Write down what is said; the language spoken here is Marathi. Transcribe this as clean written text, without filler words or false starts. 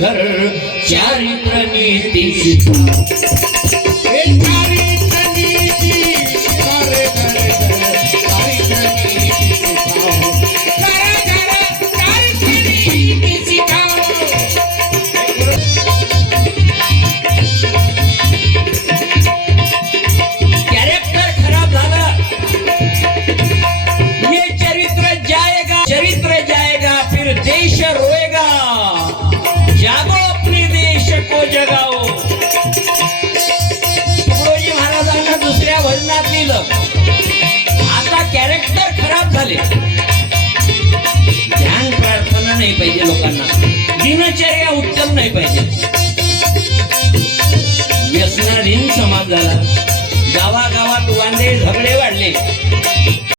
घर चारित्र नीती शिकाओ हे चारित्र नीती घर घर घर चारित्र नीती शिकाओ घर घर चारित्र नीती शिकाओ कैरेक्टर खराब झाला ये चरित्र जाएगा फिर देश रोएगा जागो अपने देश को जगाओ तुकडोजी महाराजांना दुसऱ्या भजनात लिहिलं आता कॅरेक्टर खराब झाले ध्यान प्रार्थना नाही पाहिजे लोकांना दिनचर्या उत्तम नाही पाहिजे व्यसनाधीन समाज झाला गावागावात वांदे झगडे वाढले